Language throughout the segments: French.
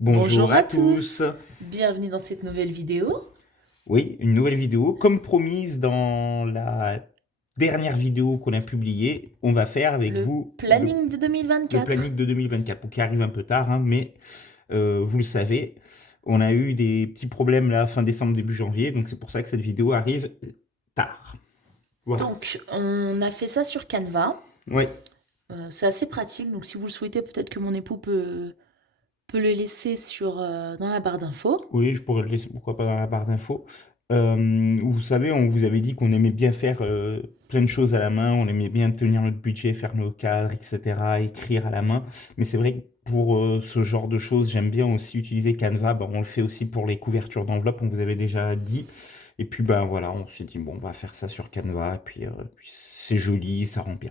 Bonjour Bonjour à à tous. tous, bienvenue dans cette nouvelle vidéo, Oui, une nouvelle vidéo. Comme promise dans la dernière vidéo qu'on a publiée, on va faire avec le vous planning de le planning 2024. de 2024, qui arrive un peu tard, hein, mais vous le savez, on a eu des petits problèmes là fin décembre, début janvier, donc c'est pour ça que cette vidéo arrive tard. Voilà. Donc, on a fait ça sur Canva. Oui, C'est assez pratique, donc si vous le souhaitez, peut-être que mon époux peut le laisser dans la barre d'infos. oui, je pourrais le laisser, pourquoi pas dans la barre d'infos. Vous savez, on vous avait dit qu'on aimait bien faire plein de choses à la main, on aimait bien tenir notre budget, faire nos cadres, etc., écrire à la main. Mais c'est vrai que pour ce genre de choses, j'aime bien aussi utiliser Canva. Ben, on le fait aussi pour les couvertures d'enveloppe, on vous avait déjà dit. Et puis ben voilà, on s'est dit, bon, on va faire ça sur Canva, et puis c'est joli, ça rend bien.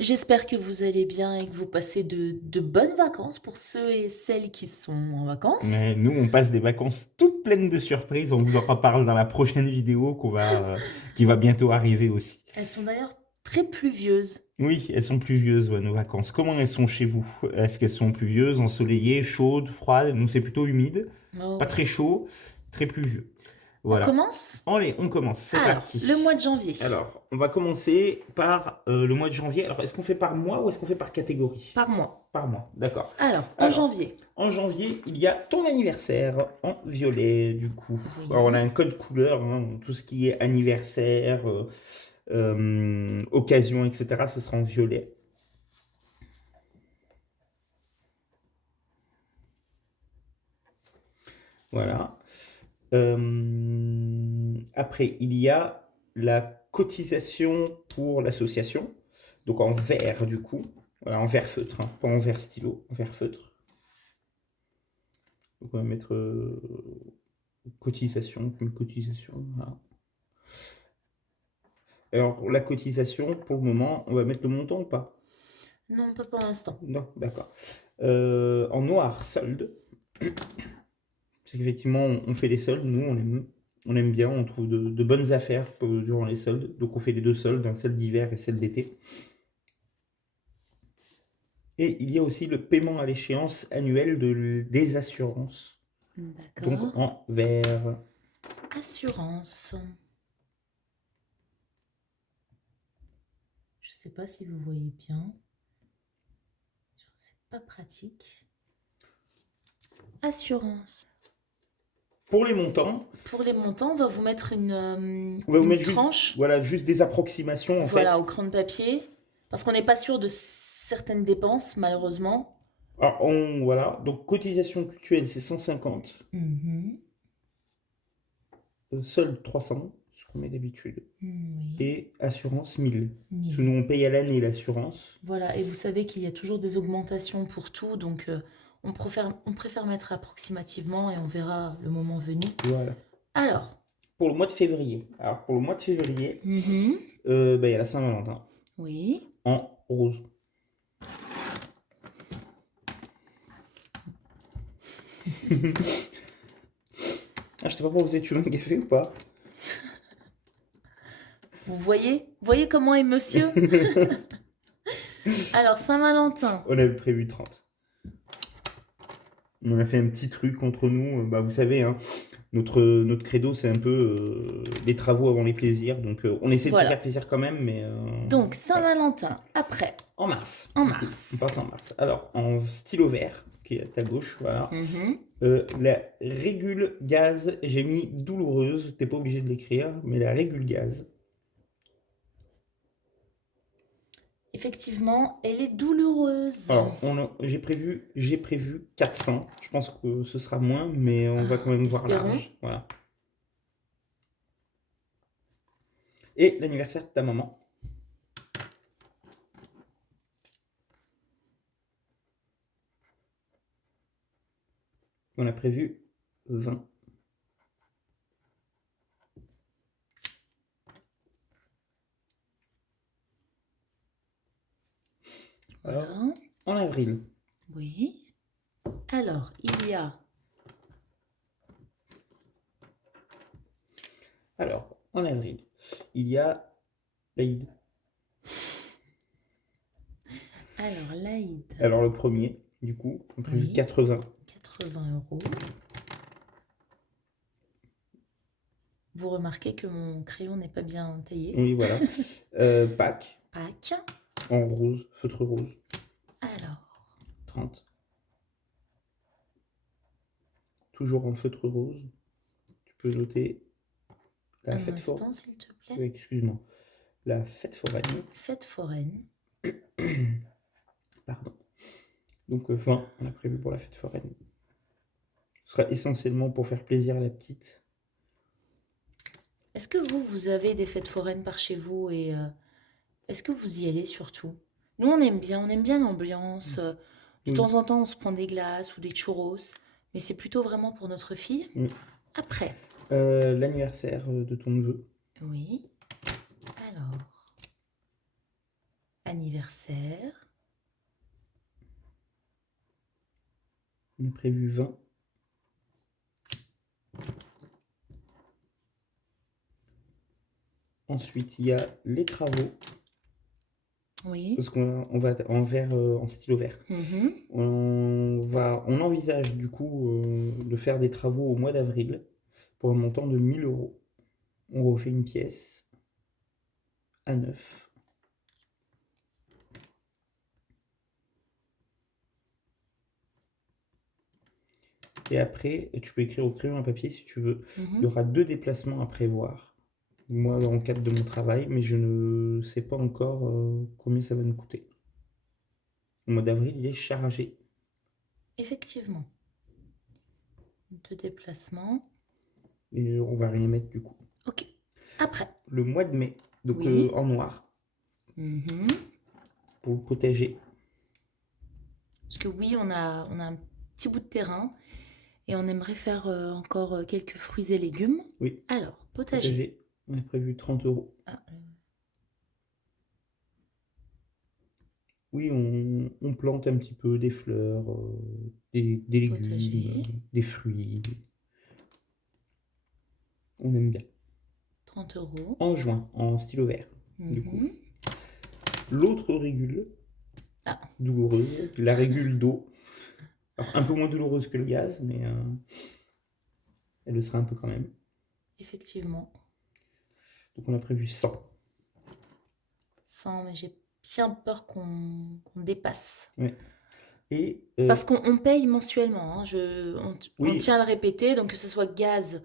J'espère que vous allez bien et que vous passez de bonnes vacances pour ceux et celles qui sont en vacances. Mais nous, on passe des vacances toutes pleines de surprises. On vous en reparle dans la prochaine vidéo qui va bientôt arriver aussi. Elles sont d'ailleurs très pluvieuses. Oui, elles sont pluvieuses, ouais, nos vacances. Comment elles sont chez vous? Est-ce qu'elles sont pluvieuses, ensoleillées, chaudes, froides? Nous, c'est plutôt humide, Oh, pas très chaud, très pluvieux. on Voilà. commence? Allez, on commence, c'est Alors, le parti. mois de janvier. Alors, on va commencer par le mois de janvier. Alors, est-ce qu'on fait par mois ou est-ce qu'on fait par catégorie? Par mois. Par mois, d'accord. Alors, en Alors, janvier. en janvier, il y a ton anniversaire en violet, du coup. Alors, on a Oui. un code couleur, hein, tout ce qui est anniversaire, occasion, etc., ce sera en violet. Voilà. Après, il y a la cotisation pour l'association, donc en vert, du coup. Voilà, en vert feutre, hein, pas en vert stylo, en vert feutre. Donc, on va mettre cotisation, une cotisation, voilà. Alors, la cotisation, pour le moment, on va mettre le montant ou pas? Non, pas pour l'instant. Non, d'accord. En noir, solde. Parce qu'effectivement, on fait les soldes, nous, on aime bien, on trouve de bonnes affaires durant les soldes. Donc, on fait les deux soldes, un solde d'hiver et celle d'été. Et il y a aussi le paiement à l'échéance annuelle des assurances. Donc, D'accord. en vert. Assurance. Je sais pas si vous voyez bien. C'est pas pratique. Assurance. Pour les montants, Pour les montants, on va vous mettre on va vous une mettre juste, tranche, voilà, juste des approximations, en voilà, fait. au crayon de papier, parce qu'on n'est pas sûr de certaines dépenses, malheureusement. Alors, voilà, donc cotisation culturelle, c'est 150. Mhm. Solde 300, ce qu'on met d'habitude. Oui. Et assurance 1000. Parce que 1000. nous, on paye à l'année l'assurance. Voilà, et vous savez qu'il y a toujours des augmentations pour tout, donc on préfère mettre approximativement et on verra le moment venu. Voilà. Alors, Pour le mois de février. Alors, pour le mois de février, mhm, bah, il y a la Saint-Valentin oui. en rose. Ah, je sais pas pour vous êtes un café ou pas? Vous voyez comment est monsieur? Alors, Saint-Valentin. On avait prévu 30. On a fait un petit truc entre nous. Bah, vous savez, hein, notre credo, c'est un peu les travaux avant les plaisirs. Donc, on essaie de se faire Voilà. plaisir quand même, mais Donc, voilà. Saint-Valentin, après, En mars, en du coup. On mars. passe en mars. Alors, en stylo vert, qui est à ta gauche, voilà. Mhm. La régule gaz, j'ai mis douloureuse. T'es pas obligé de l'écrire, mais la régule gaz. Effectivement, elle est douloureuse. Alors, j'ai prévu 400. Je pense que ce sera moins, mais on va quand même voir Espérons. large. Voilà. Et l'anniversaire de ta maman. On a prévu 20. Alors, Voilà. en avril. Oui. Alors, il y a. Alors, en avril, il y a l'Aïd. Alors, l'Aïd. Alors, le premier, du coup, on a prévu Oui. 80. 80 €. Vous remarquez que mon crayon n'est pas bien taillé. Oui, voilà. Pâques, Pâques. en rose, feutre rose, Alors, 30. Toujours en feutre rose. Tu peux noter la un fête foraine. instant, s'il te Oui, plaît. excuse-moi. La fête foraine. Fête foraine. Pardon. Donc, fin, on a prévu pour la fête foraine. Ce sera essentiellement pour faire plaisir à la petite. Est-ce que vous avez des fêtes foraines par chez vous et est-ce que vous y allez surtout? Nous, on aime bien l'ambiance. De Oui. temps en temps, on se prend des glaces ou des churros, mais c'est plutôt vraiment pour notre fille. Oui. Après, L'anniversaire de ton neveu. oui. Alors, anniversaire. On a prévu 20. Ensuite, il y a les travaux, Oui. parce qu'on va en vert, en stylo vert. Mhm. On envisage du coup de faire des travaux au mois d'avril pour un montant de 1000 €. On refait une pièce à neuf. Et après, tu peux écrire au crayon à papier si tu veux. Il y aura 2 déplacements à prévoir. Moi, dans le cadre de mon travail, mais je ne sais pas encore combien ça va nous coûter. Le mois d'avril, il est chargé. Effectivement. 2 déplacements. Et on va rien mettre du coup. Ok. Après. Le mois de mai, donc Oui. en noir, Mhm. pour le potager. Parce que oui, on a un petit bout de terrain et on aimerait faire encore quelques fruits et légumes. Oui, Alors, potager. potager. On a prévu 30 €. Ah, Oui, on plante un petit peu des fleurs, des légumes, potager. des fruits. On aime bien. 30 €. En juin, en stylo vert, du coup. Mhm. L'autre régule, Ah. douloureuse, la régule d'eau. Alors, un peu moins douloureuse que le gaz, mais elle le sera un peu quand même. Effectivement. Donc, on a prévu 100. 100, mais j'ai bien peur qu'on dépasse. Ouais. Et Parce qu'on paye mensuellement, hein. On oui, tient à le répéter, donc que ce soit gaz,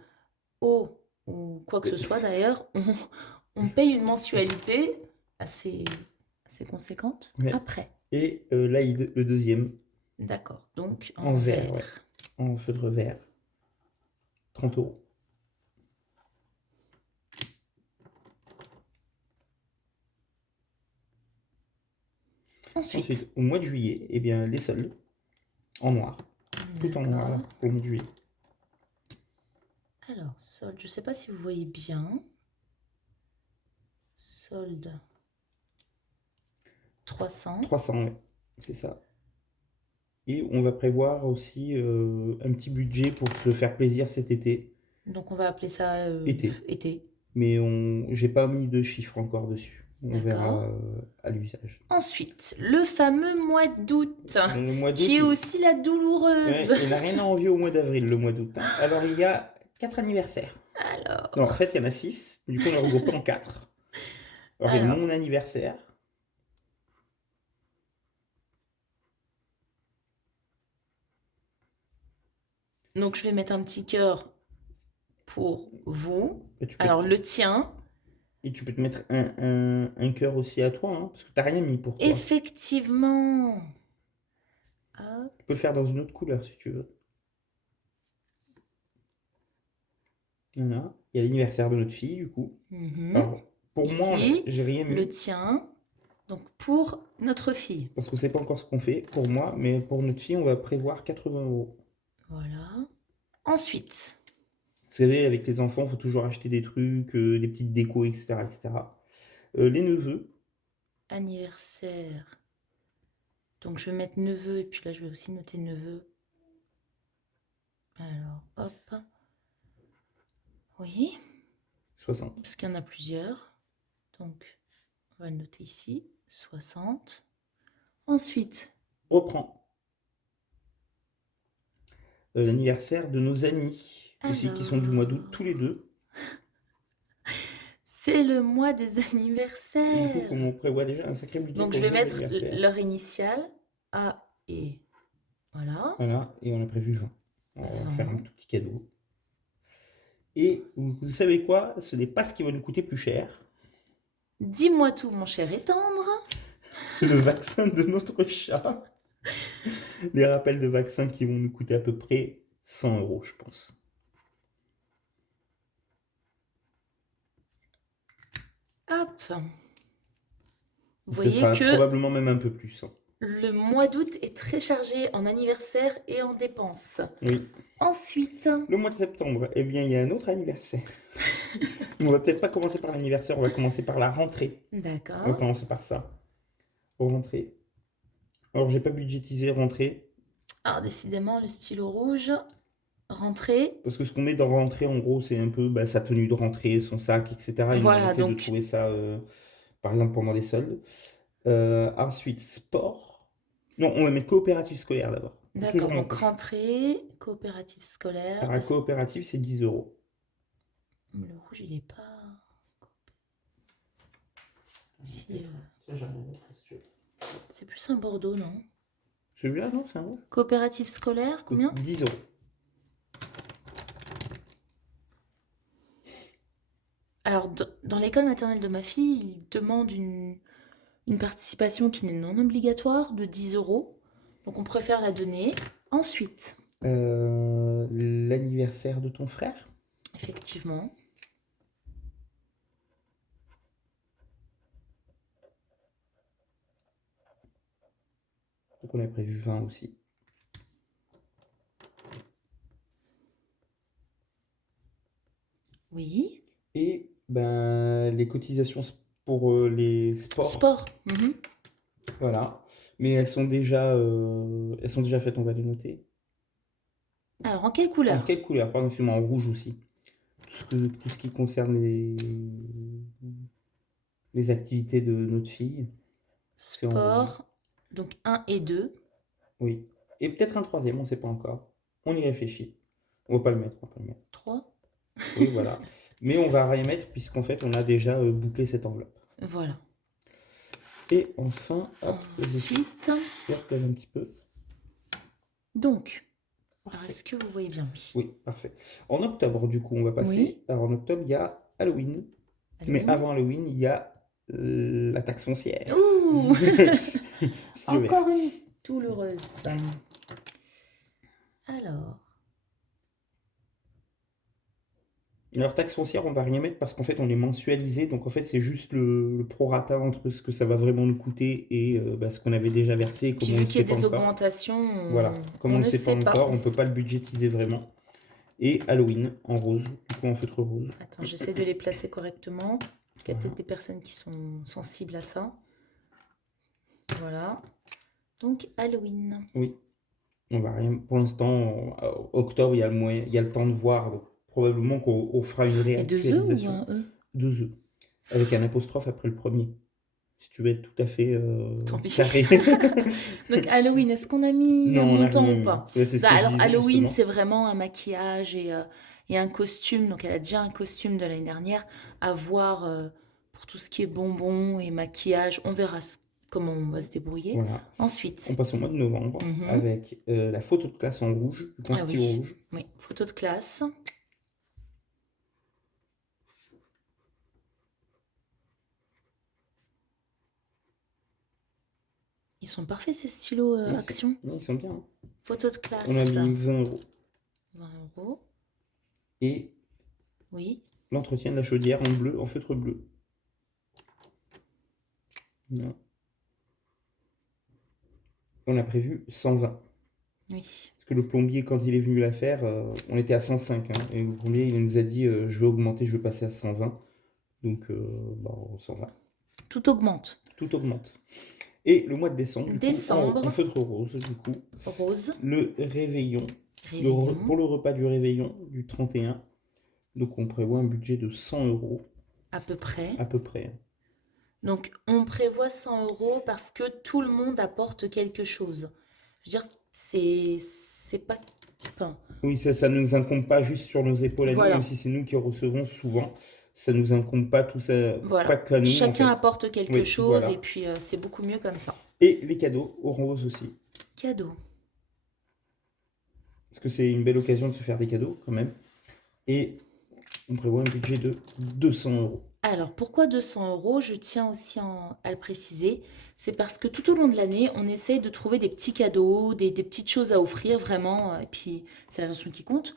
eau ou quoi que ce soit d'ailleurs, on paye une mensualité assez conséquente. ouais. Après, Et l'Aïd, le deuxième, d'accord, donc en en vert, vert. ouais. En feutre vert, 30 €. Ensuite, au mois de juillet, eh bien, les soldes, en noir. Tout en noir, là, D'accord. pour le mois de juillet. Alors, solde, je ne sais pas si vous voyez bien. Solde 300. 300, ouais, c'est ça. Et on va prévoir aussi un petit budget pour se faire plaisir cet été. Donc on va appeler ça Été. Mais j'ai pas mis de chiffres encore dessus. On verra D'accord. à l'usage. Ensuite, le fameux mois d'août, Le mois d'août, qui est aussi la douloureuse. ouais, il n'a rien à envier au mois d'avril, le mois d'août, hein. Alors, il y a 4 anniversaires. Alors, Non, en fait, il y en a 6. Du coup, on les regroupe en 4. Alors, il y a Alors. mon anniversaire. donc je vais mettre un petit cœur pour vous. Et tu peux Alors, le tien, Et tu peux te mettre un cœur aussi à toi, hein, parce que t'as rien mis pour toi. effectivement. Hop, Tu peux le faire dans une autre couleur si tu veux. Voilà. Il y a l'anniversaire de notre fille, du coup. mhm. Alors, pour moi, Ici, j'ai rien mis. le tien, donc pour notre fille. Parce qu'on sait pas encore ce qu'on fait pour moi, mais pour notre fille, on va prévoir 80 €. Voilà. Ensuite, Vous savez, avec les enfants, il faut toujours acheter des trucs, des petites décos, etc., etc. Les neveux, anniversaire. Donc je vais mettre neveu et puis là je vais aussi noter neveu. Alors, hop. Oui, 60. parce qu'il y en a plusieurs. Donc, on va le noter ici, 60. Ensuite, Reprends. l'anniversaire de nos amis aussi, qui sont du mois d'août, tous les Alors, deux. c'est le mois des Du coup, anniversaires. comme on prévoit déjà un sacré budget Donc, pour je vais les autres mettre anniversaires. leur initiale. A et voilà. Voilà, et on a prévu 20. On va faire un 20. tout petit cadeau. Et vous savez quoi? Ce n'est pas ce qui va nous coûter plus cher. Dis-moi tout, mon cher et tendre. Le vaccin de notre chat. Les rappels de vaccins qui vont nous coûter à peu près 100 euros, je pense. Hop. Vous Ce voyez sera que probablement même un peu plus, hein. le mois d'août est très chargé en anniversaires et en dépenses. Oui. Ensuite, Le mois de septembre, eh bien, il y a un autre anniversaire. On va peut-être pas commencer par l'anniversaire, on va commencer par la rentrée. On va d'accord. commencer par ça. Rentrée. Alors, j'ai pas budgétisé rentrée, Alors, décidément, le stylo rouge, rentrée. parce que ce qu'on met dans rentrée, en gros, c'est un peu sa tenue de rentrée, son sac, etc. Et nous, on Voilà, essaie de donc, trouver ça, par exemple, pendant les soldes. Ensuite, sport. Non, on va mettre coopérative scolaire d'abord. Toujours d'accord. en Donc, rouge. rentrée, coopérative scolaire. Alors, la coopérative, c'est 10 euros. Le rouge, il est pas. Si, Ça, j'ai rien à mettre, si tu veux. c'est plus un Bordeaux, non? Celui-là, non, c'est un rouge. Coopérative scolaire, combien? 10 euros. Alors, dans l'école maternelle de ma fille, il demande une participation qui n'est non obligatoire de 10 euros. Donc, on préfère la donner. Ensuite, L'anniversaire de ton frère. effectivement, Donc, on a prévu 20 aussi. oui. Et les cotisations pour les sports. Sport. Mhm. Voilà. Mais elles sont déjà faites, on va les noter. Alors, en quelle En couleur? quelle couleur? Pardon, excuse-moi, en rouge aussi. Tout ce qui concerne les activités de notre fille, c'est en rouge. Sport. Donc, 1 et 2. Oui. Et peut-être un troisième, on ne sait pas encore. On y réfléchit. On va pas le mettre, on va pas le mettre. 3. Oui, voilà. Mais on va rien mettre puisqu'en fait, on a déjà bouclé cette enveloppe. Voilà. Et enfin, hop, Ensuite, je replève un petit peu. donc, alors Parfait. est-ce que vous voyez bien? Oui. Oui, parfait. En octobre, du coup, on va passer. Oui. Alors, en octobre, il y a Halloween. Mais Halloween. avant Halloween, il y a la taxe foncière. Ouh Si tu veux. Encore une douloureuse. Alors, taxe foncière, on va rien mettre parce qu'en fait, on est mensualisé. Donc, en fait, c'est juste le prorata entre ce que ça va vraiment nous coûter et ce qu'on avait déjà versé. Et comme Puis on vu ne qu'il y sait a pas des encore. augmentations, Voilà. Comme on on ne ne sait pas sait pas. encore, on ne peut pas le budgétiser vraiment. Et Halloween en rose, du coup en feutre rose. Attends, j'essaie de les placer correctement. Parce qu'il y a Voilà. peut-être des personnes qui sont sensibles à ça. Voilà. Donc, Halloween. Oui. On va rien. Pour l'instant, octobre, il y a le temps de voir. Donc, probablement qu'on fera une Et 2 œufs ou réactualisation. un E? 2 œufs. Avec un apostrophe après le premier. Si tu veux être tout à fait Tant pis. carré. Donc, Halloween, est-ce qu'on a mis Non, un on n'a montant rien ou mis. pas? Ouais, c'est ce Bah, que je alors, disais Halloween, justement. c'est vraiment un maquillage et un costume. Donc, elle a déjà un costume de l'année dernière. À voir pour tout ce qui est bonbons et maquillage. On verra comment on va se débrouiller. Voilà. Ensuite, On passe au mois de novembre avec la photo de classe en rouge, du ah stylo oui, rouge. oui, photo de classe. Ils sont parfaits ces stylos Oui, Action. ils sont bien, hein. Photo de classe. On a mis 20 euros. 20 euros. Et Oui. l'entretien de la chaudière en bleu, en feutre bleu. Voilà. On a prévu 120. Oui. Parce que le plombier, quand il est venu la faire, on était à 105. Hein, et le plombier, il nous a dit je vais augmenter, je vais passer à 120. Donc, 120. Tout augmente. Tout augmente. Et le mois de décembre, du Décembre. coup, en feutre rose, du coup, Rose. le réveillon. Réveillon. Pour le repas du réveillon, du 31. Donc, on prévoit un budget de 100 euros. À peu près. À peu près. Donc, on prévoit 100 euros parce que tout le monde apporte quelque chose. Je veux dire, c'est pas... Enfin, Oui, ça ne nous incombe pas juste sur nos épaules à nous, même Voilà, si c'est nous qui recevons souvent. Ça nous incombe pas tout ça, pas voilà. qu'à nous en Chacun fait. apporte quelque Oui, chose et voilà. puis c'est beaucoup mieux comme ça. Et les cadeaux aux roses aussi. Cadeau. Parce que c'est une belle occasion de se faire des cadeaux quand même. Et on prévoit un budget de 200 €. Alors, pourquoi 200 euros? Je tiens aussi à le préciser. C'est parce que tout au long de l'année, on essaye de trouver des petits cadeaux, des petites choses à offrir vraiment. Et puis, c'est l'intention qui compte.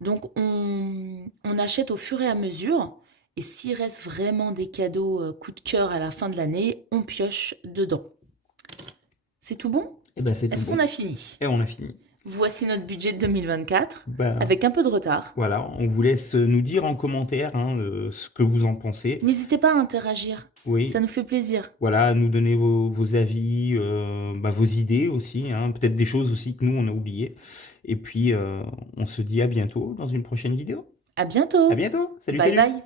Donc, on achète au fur et à mesure. Et s'il reste vraiment des cadeaux coup de cœur à la fin de l'année, on pioche dedans. C'est tout bon? Et ben c'est tout Est-ce qu'on bon. a fini? Et on a fini. Voici notre budget de 2024, Ben, avec un peu de retard. voilà, on vous laisse nous dire en commentaire hein, ce que vous en pensez. N'hésitez pas à interagir. Ça Oui, nous fait plaisir. voilà, à nous donner vos avis, vos idées aussi, hein, peut-être des choses aussi que nous on a oubliées. Et puis on se dit à bientôt dans une prochaine vidéo. À À bientôt. bientôt. Salut, Bye salut. bye.